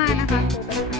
มากนะคะ